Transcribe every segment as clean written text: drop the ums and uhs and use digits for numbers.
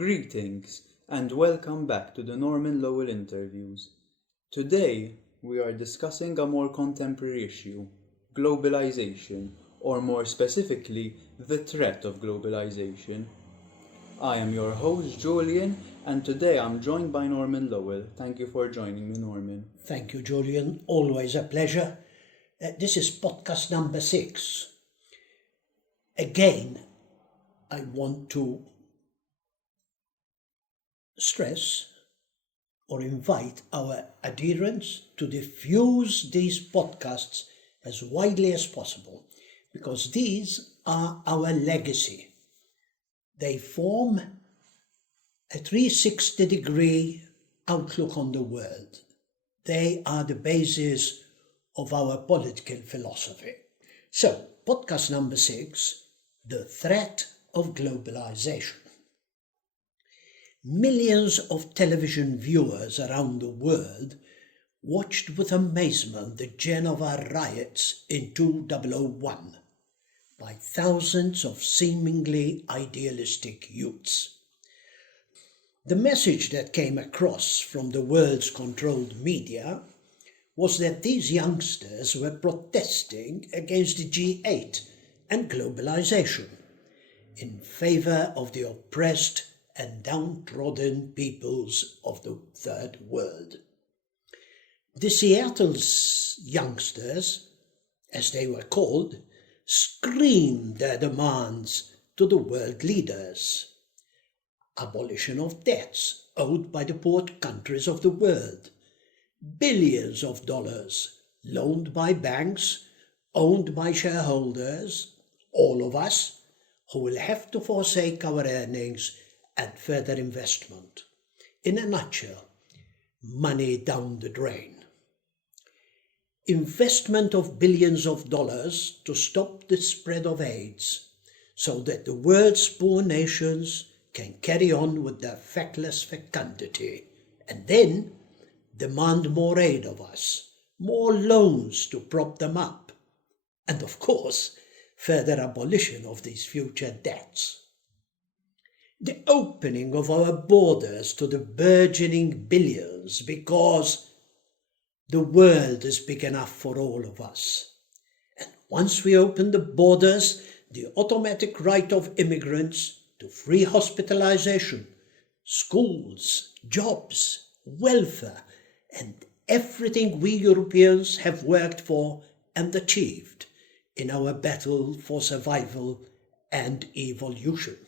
Greetings and welcome back to the Norman Lowell interviews. Today we are discussing a more contemporary issue, globalization, or more specifically, the threat of globalization. I am your host Julian and today I'm joined by Norman Lowell. Thank you for joining me, Norman. Thank you, Julian. Always a pleasure. This is podcast number 6. Again, I want to stress or invite our adherents to diffuse these podcasts as widely as possible, because these are our legacy. They form a 360-degree outlook on the world. They are the basis of our political philosophy. So, podcast number 6, the threat of globalization. Millions of television viewers around the world watched with amazement the Geneva riots in 2001 by thousands of seemingly idealistic youths. The message that came across from the world's controlled media was that these youngsters were protesting against the G8 and globalization in favor of the oppressed and downtrodden peoples of the Third World. The Seattle's youngsters, as they were called, screamed their demands to the world leaders. Abolition of debts owed by the poor countries of the world, billions of dollars loaned by banks, owned by shareholders, all of us, who will have to forsake our earnings and further investment. In a nutshell, money down the drain. Investment of billions of dollars to stop the spread of AIDS, so that the world's poor nations can carry on with their feckless fecundity, and then demand more aid of us, more loans to prop them up, and of course, further abolition of these future debts. The opening of our borders to the burgeoning billions, because the world is big enough for all of us. And once we open the borders, the automatic right of immigrants to free hospitalization, schools, jobs, welfare, and everything we Europeans have worked for and achieved in our battle for survival and evolution.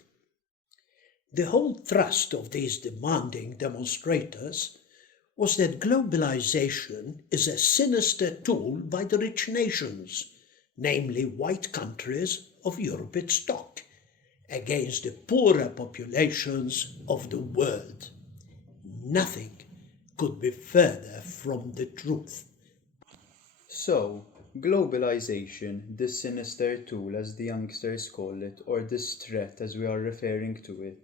The whole thrust of these demanding demonstrators was that globalization is a sinister tool by the rich nations, namely white countries of European stock, against the poorer populations of the world. Nothing could be further from the truth. So, globalization, this sinister tool as the youngsters call it, or this threat as we are referring to it.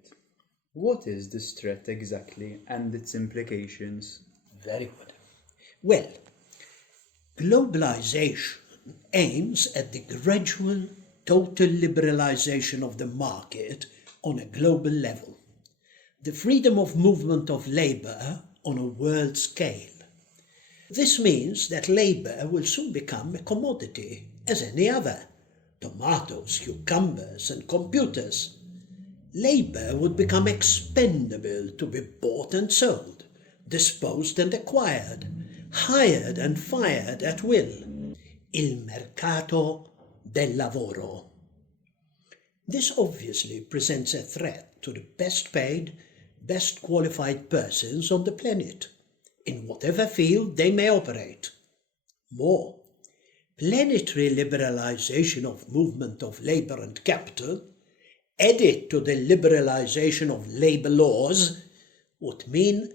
What is this threat exactly and its implications? Very good. Well, globalization aims at the gradual total liberalization of the market on a global level, the freedom of movement of labor on a world scale. This means that labor will soon become a commodity as any other. Tomatoes, cucumbers, and computers. Labor would become expendable to be bought and sold, disposed and acquired, hired and fired at will. Il mercato del lavoro. This obviously presents a threat to the best paid, best qualified persons on the planet, in whatever field they may operate. More, planetary liberalization of movement of labor and capital, added to the liberalization of labor laws, would mean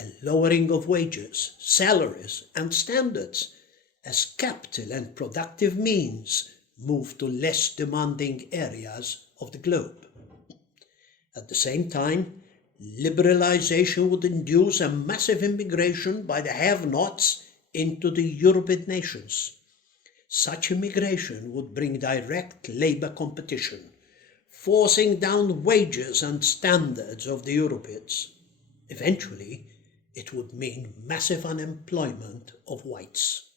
a lowering of wages, salaries and standards as capital and productive means move to less demanding areas of the globe. At the same time, liberalization would induce a massive immigration by the have-nots into the European nations. Such immigration would bring direct labor competition forcing down wages and standards of the Europeans. Eventually, it would mean massive unemployment of whites.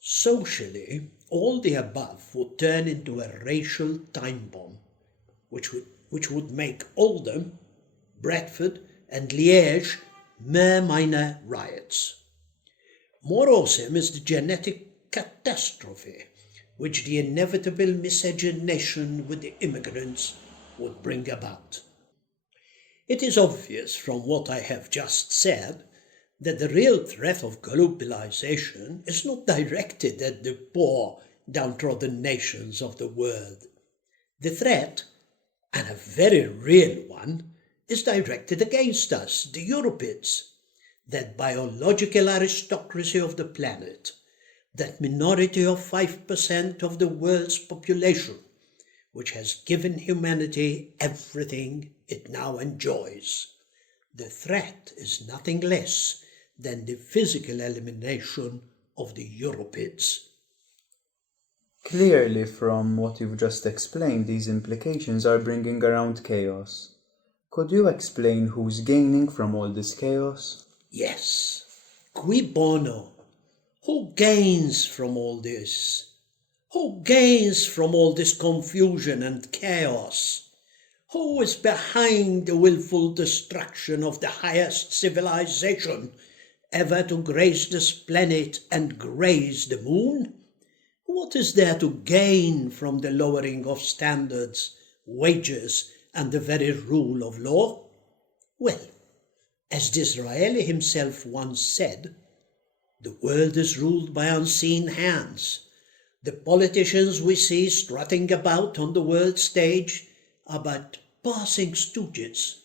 Socially, all the above would turn into a racial time bomb, which would make Oldham, Bradford, and Liège mere minor riots. More awesome is the genetic catastrophe which the inevitable miscegenation with the immigrants would bring about. It is obvious from what I have just said that the real threat of globalization is not directed at the poor, downtrodden nations of the world. The threat, and a very real one, is directed against us, the Europeans, that biological aristocracy of the planet, that minority of 5% of the world's population, which has given humanity everything it now enjoys. The threat is nothing less than the physical elimination of the Europeans. Clearly, from what you've just explained, these implications are bringing around chaos. Could you explain who's gaining from all this chaos? Yes, cui bono? Who gains from all this? Who gains from all this confusion and chaos? Who is behind the willful destruction of the highest civilization ever to grace this planet and graze the moon? What is there to gain from the lowering of standards, wages, and the very rule of law? Well, as Disraeli himself once said, the world is ruled by unseen hands. The politicians we see strutting about on the world stage are but passing stooges,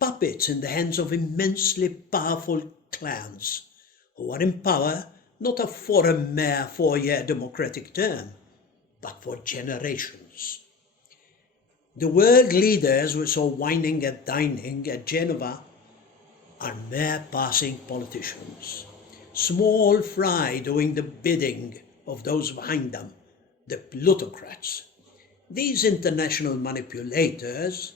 puppets in the hands of immensely powerful clans, who are in power not for a mere 4-year democratic term, but for generations. The world leaders we saw whining and dining at Geneva are mere passing politicians, small fry doing the bidding of those behind them, the plutocrats. These international manipulators,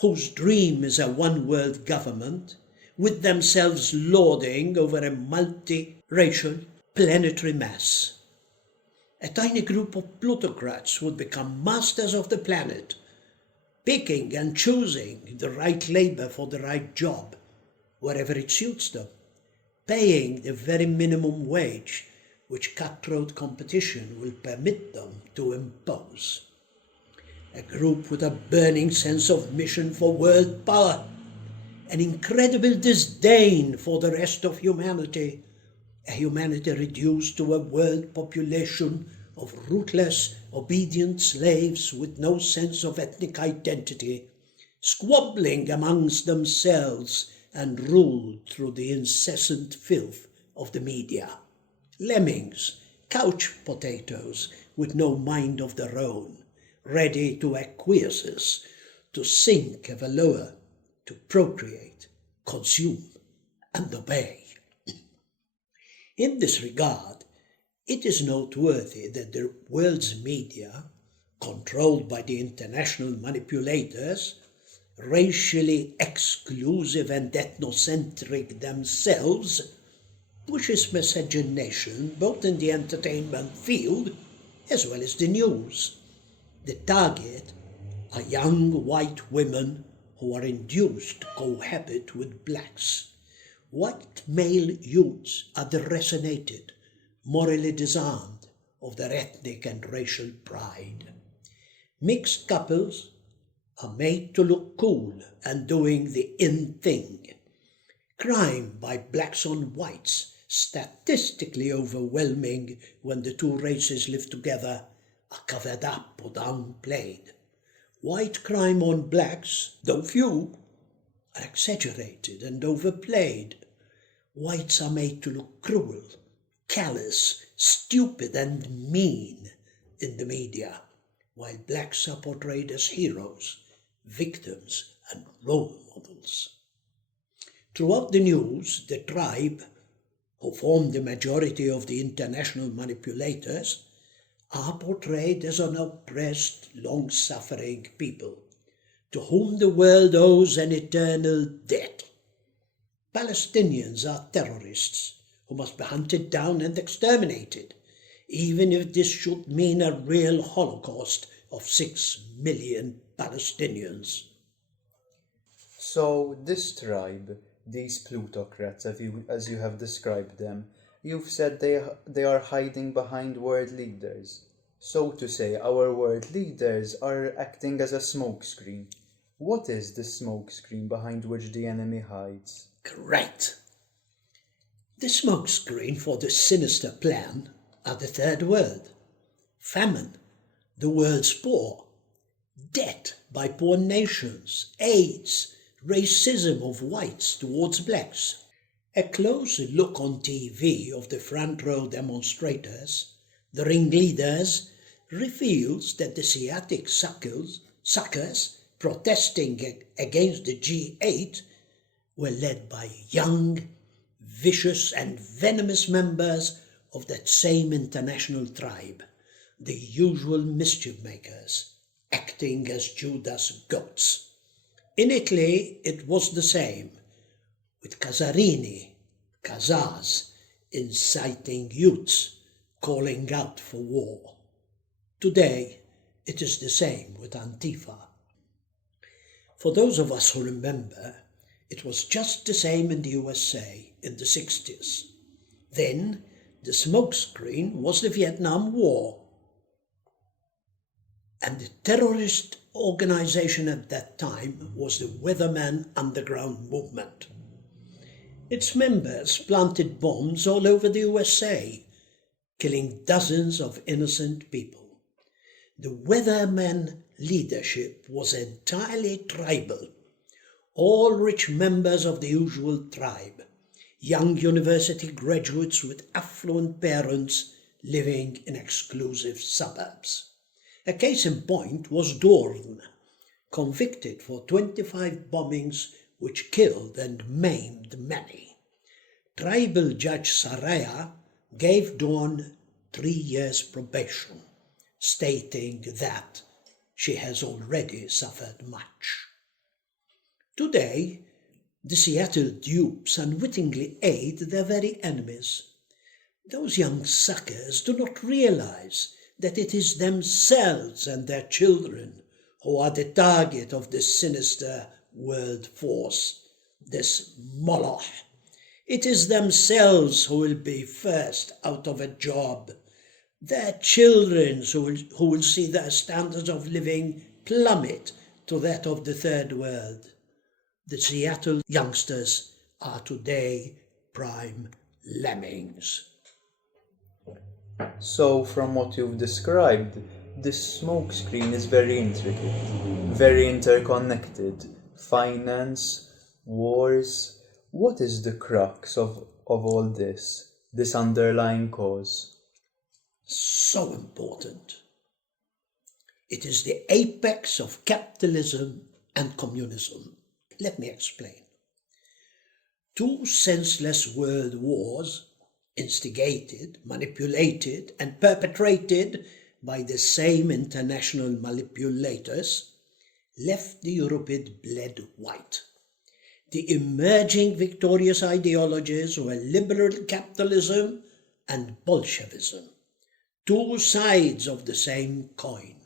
whose dream is a one-world government, with themselves lording over a multi-racial planetary mass. A tiny group of plutocrats would become masters of the planet, picking and choosing the right labor for the right job, wherever it suits them, paying the very minimum wage which cutthroat competition will permit them to impose. A group with a burning sense of mission for world power, an incredible disdain for the rest of humanity, a humanity reduced to a world population of ruthless, obedient slaves with no sense of ethnic identity, squabbling amongst themselves and ruled through the incessant filth of the media. Lemmings, couch potatoes with no mind of their own, ready to acquiesce, to sink ever lower, to procreate, consume, and obey. In this regard, it is noteworthy that the world's media, controlled by the international manipulators, racially exclusive and ethnocentric themselves, pushes miscegenation both in the entertainment field as well as the news. The target are young white women who are induced to cohabit with blacks. White male youths are deracinated, morally disarmed of their ethnic and racial pride. Mixed couples are made to look cool and doing the in thing. Crime by blacks on whites, statistically overwhelming when the two races live together, are covered up or downplayed. White crime on blacks, though few, are exaggerated and overplayed. Whites are made to look cruel, callous, stupid and mean in the media, while blacks are portrayed as heroes, victims and role models. Throughout the news, the tribe, who form the majority of the international manipulators, are portrayed as an oppressed, long-suffering people, to whom the world owes an eternal debt. Palestinians are terrorists who must be hunted down and exterminated, even if this should mean a real Holocaust of 6 million Palestinians. So, this tribe, these plutocrats, as you have described them, you've said they are hiding behind world leaders. So to say, our world leaders are acting as a smokescreen. What is this smokescreen behind which the enemy hides? Correct. The smokescreen for this sinister plan are the Third World, famine, the world's poor, debt by poor nations, AIDS, racism of whites towards blacks. A close look on TV of the front row demonstrators, the ringleaders, reveals that the sciatic suckers protesting against the G8 were led by young, vicious and venomous members of that same international tribe, the usual mischief makers, acting as Judas goats. In Italy it was the same, with Casarini, Casas, inciting youths, calling out for war. Today it is the same with Antifa. For those of us who remember, it was just the same in the USA in the 60s. Then the smokescreen was the Vietnam War. And the terrorist organization at that time was the Weatherman Underground Movement. Its members planted bombs all over the USA, killing dozens of innocent people. The Weatherman leadership was entirely tribal, all rich members of the usual tribe, young university graduates with affluent parents living in exclusive suburbs. A case in point was Dorn, convicted for 25 bombings which killed and maimed many. Tribal Judge Saraya gave Dorn 3 years probation, stating that she has already suffered much. Today, the Seattle dupes unwittingly aid their very enemies. Those young suckers do not realize that it is themselves and their children who are the target of this sinister world force, this Moloch. It is themselves who will be first out of a job, their children who will see their standards of living plummet to that of the Third World. The Seattle youngsters are today prime lemmings. So, from what you've described, this smokescreen is very intricate, very interconnected. Finance, wars. What is the crux of all this underlying cause? So important. It is the apex of capitalism and communism. Let me explain. 2 senseless world wars, instigated, manipulated, and perpetrated by the same international manipulators, left the European bled white. The emerging victorious ideologies were liberal capitalism and Bolshevism, 2 sides of the same coin.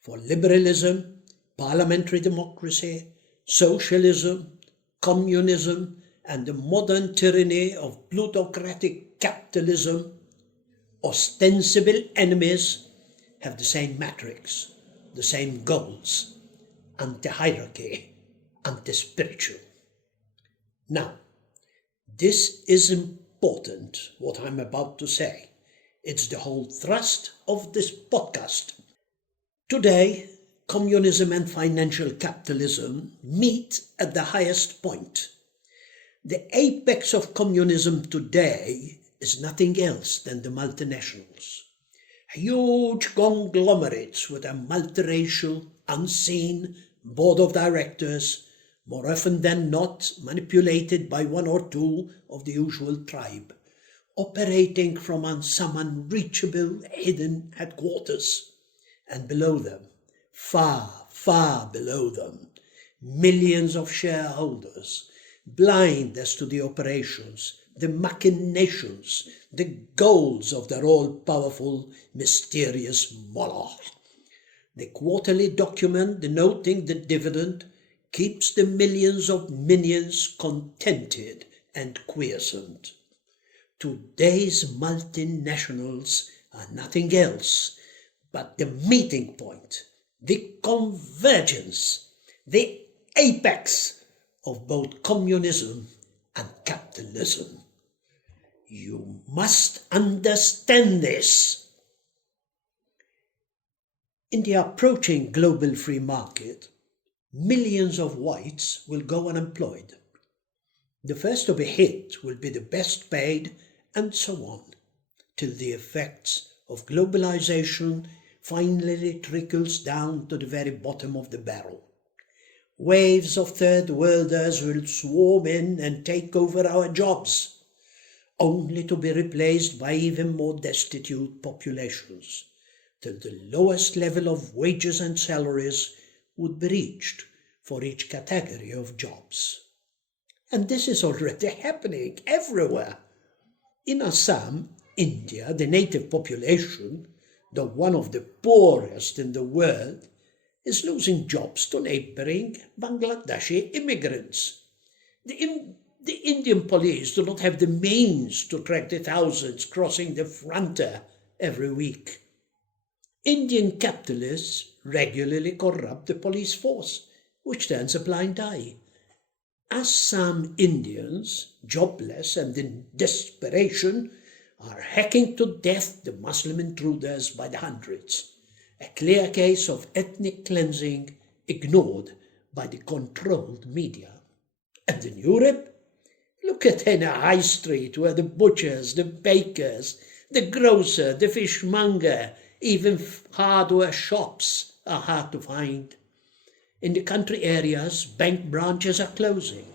For liberalism, parliamentary democracy, socialism, communism, and the modern tyranny of plutocratic capitalism, ostensible enemies have the same matrix, the same goals: anti-hierarchy, anti-spiritual. Now, this is important, what I'm about to say. It's the whole thrust of this podcast. Today, communism and financial capitalism meet at the highest point. The apex of communism today is nothing else than the multinationals. Huge conglomerates with a multiracial, unseen board of directors, more often than not manipulated by 1 or 2 of the usual tribe, operating from some unreachable hidden headquarters. And below them, far, far below them, millions of shareholders, blind as to the operations, the machinations, the goals of their all-powerful, mysterious Moloch. The quarterly document denoting the dividend keeps the millions of minions contented and quiescent. Today's multinationals are nothing else but the meeting point, the convergence, the apex of both communism and capitalism. You must understand this. In the approaching global free market, millions of whites will go unemployed. The first to be hit will be the best paid, and so on, till the effects of globalization finally trickles down to the very bottom of the barrel. Waves of third worlders will swarm in and take over our jobs, only to be replaced by even more destitute populations, till the lowest level of wages and salaries would be reached for each category of jobs. And this is already happening everywhere. In Assam, India, the native population, though one of the poorest in the world, is losing jobs to neighbouring Bangladeshi immigrants. The Indian police do not have the means to track the thousands crossing the frontier every week. Indian capitalists regularly corrupt the police force, which turns a blind eye. Assam Indians, jobless and in desperation, are hacking to death the Muslim intruders by the hundreds. A clear case of ethnic cleansing ignored by the controlled media. And in Europe, look at any high street where the butchers, the bakers, the grocer, the fishmonger, even hardware shops are hard to find. In the country areas, bank branches are closing.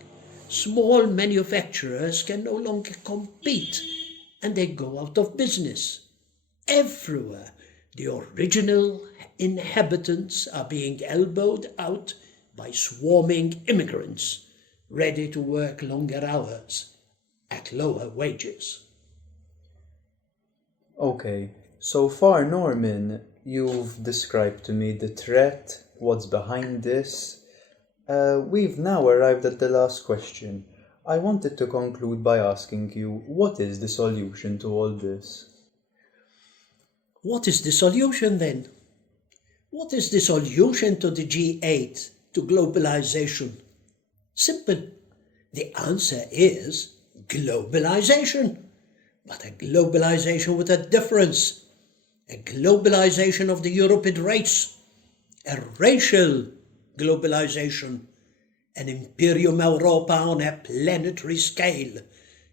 Small manufacturers can no longer compete, and they go out of business. Everywhere, the original inhabitants are being elbowed out by swarming immigrants, ready to work longer hours at lower wages. Okay, so far, Norman, you've described to me the threat, what's behind this. We've now arrived at the last question. I wanted to conclude by asking you, what is the solution to all this? What is the solution then? What is the solution to the G8, to globalization? Simple. The answer is globalization. But a globalization with a difference. A globalization of the European race. A racial globalization. An Imperium Europa on a planetary scale,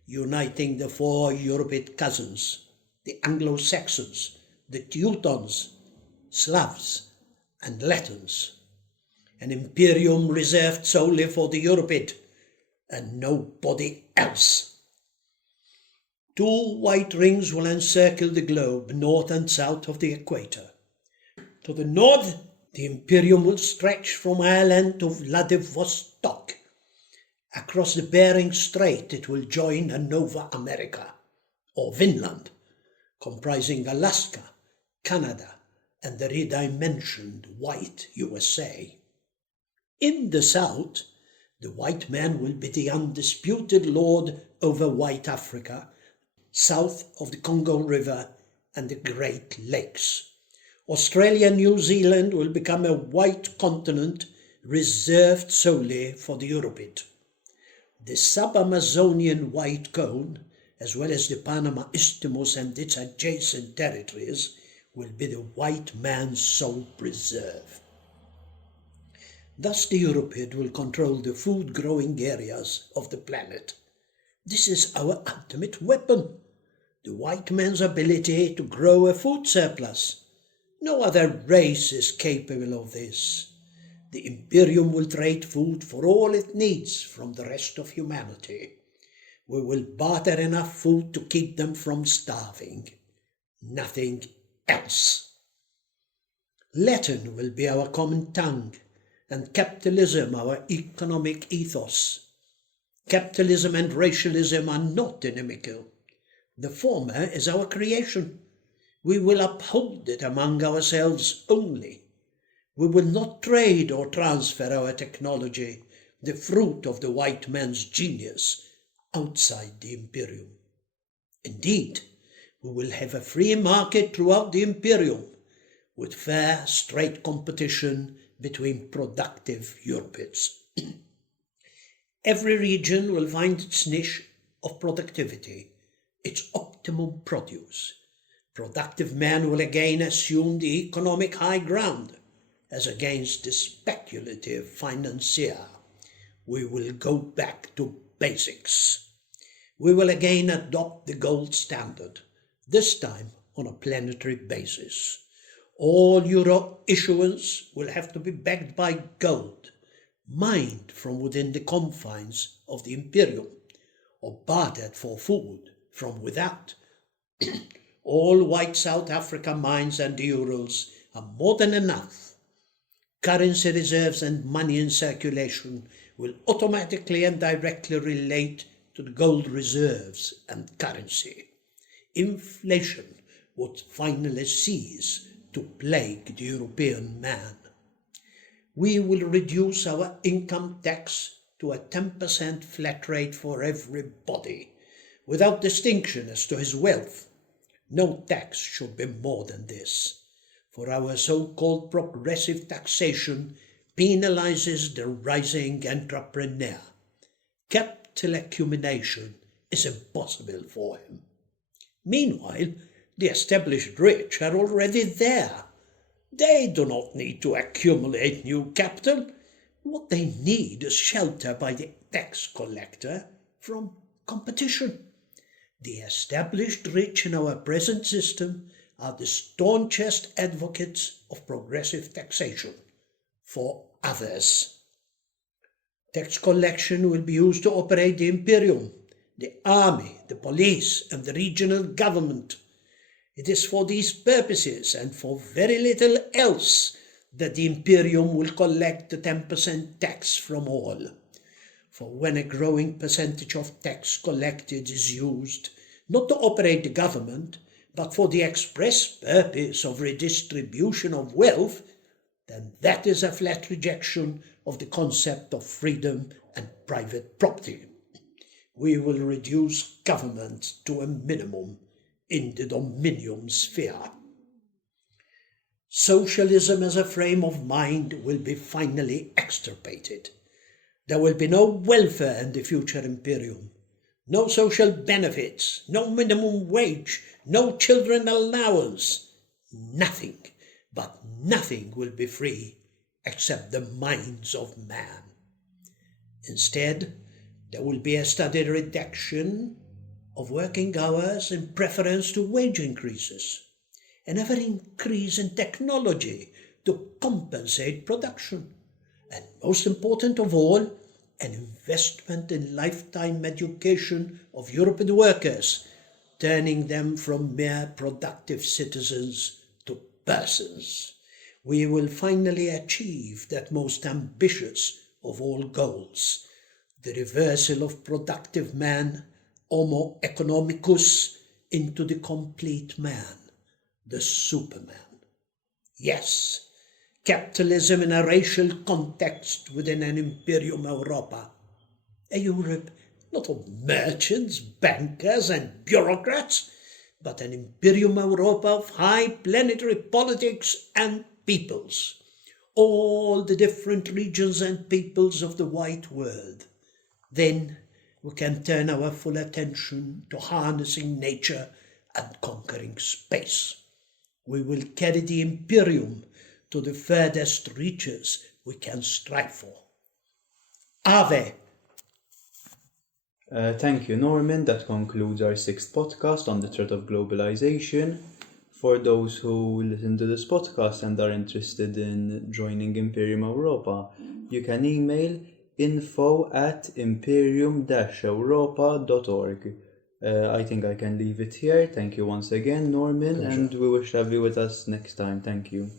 uniting the four European cousins, the Anglo-Saxons, the Teutons, Slavs, and Latins. An imperium reserved solely for the European and nobody else. 2 white rings will encircle the globe, north and south of the equator. To the north, the imperium will stretch from Ireland to Vladivostok. Across the Bering Strait, it will join a Nova America, or Vinland, comprising Alaska, Canada, and the redimensioned white USA. In the south, the white man will be the undisputed lord over white Africa, south of the Congo River and the Great Lakes. Australia and New Zealand will become a white continent reserved solely for the European. The sub-Amazonian white cone, as well as the Panama Isthmus and its adjacent territories, will be the white man's sole preserve. Thus the European will control the food-growing areas of the planet. This is our ultimate weapon, the white man's ability to grow a food surplus. No other race is capable of this. The Imperium will trade food for all it needs from the rest of humanity. We will barter enough food to keep them from starving. Nothing else. Latin will be our common tongue, and capitalism our economic ethos. Capitalism and racialism are not inimical. The former is our creation. We will uphold it among ourselves only. We will not trade or transfer our technology, the fruit of the white man's genius, outside the imperium. Indeed, we will have a free market throughout the imperium, with fair, straight competition between productive Europeans. Every region will find its niche of productivity, its optimum produce. Productive man will again assume the economic high ground, as against the speculative financier. We will go back to basics. We will again adopt the gold standard, this time on a planetary basis. All euro issuance will have to be backed by gold, mined from within the confines of the imperium, or bartered for food from without. All white South Africa mines and the Urals are more than enough. Currency reserves and money in circulation will automatically and directly relate to the gold reserves and currency. Inflation would finally cease to plague the European man. We will reduce our income tax to a 10% flat rate for everybody, without distinction as to his wealth. No tax should be more than this, for our so-called progressive taxation penalizes the rising entrepreneur. Capital accumulation is impossible for him. Meanwhile, the established rich are already there. They do not need to accumulate new capital. What they need is shelter by the tax collector from competition. The established rich in our present system are the staunchest advocates of progressive taxation for others. Tax collection will be used to operate the imperium, the army, the police, and the regional government. It is for these purposes and for very little else that the imperium will collect the 10% tax from all. For when a growing percentage of tax collected is used not to operate the government, but for the express purpose of redistribution of wealth, then that is a flat rejection of the concept of freedom and private property. We will reduce government to a minimum in the dominium sphere. Socialism as a frame of mind will be finally extirpated. There will be no welfare in the future imperium, no social benefits, no minimum wage, no children allowance. Nothing, but nothing will be free except the minds of man. Instead, there will be a steady reduction of working hours in preference to wage increases, an ever increase in technology to compensate production, and most important of all, an investment in lifetime education of European workers, turning them from mere productive citizens to persons. We will finally achieve that most ambitious of all goals, the reversal of productive man, Homo economicus, into the complete man, the Superman. Yes, capitalism in a racial context within an Imperium Europa, a Europe not of merchants, bankers, and bureaucrats, but an Imperium Europa of high planetary politics and peoples, all the different regions and peoples of the white world. Then we can turn our full attention to harnessing nature and conquering space. We will carry the Imperium to the furthest reaches we can strive for. Ave! Thank you, Norman. That concludes our 6th podcast on the threat of globalization. For those who listen to this podcast and are interested in joining Imperium Europa, you can email info@imperium-europa.org. I think I can leave it here. Thank you once again, Norman, Pleasure. and we wish to have you with us next time. Thank you.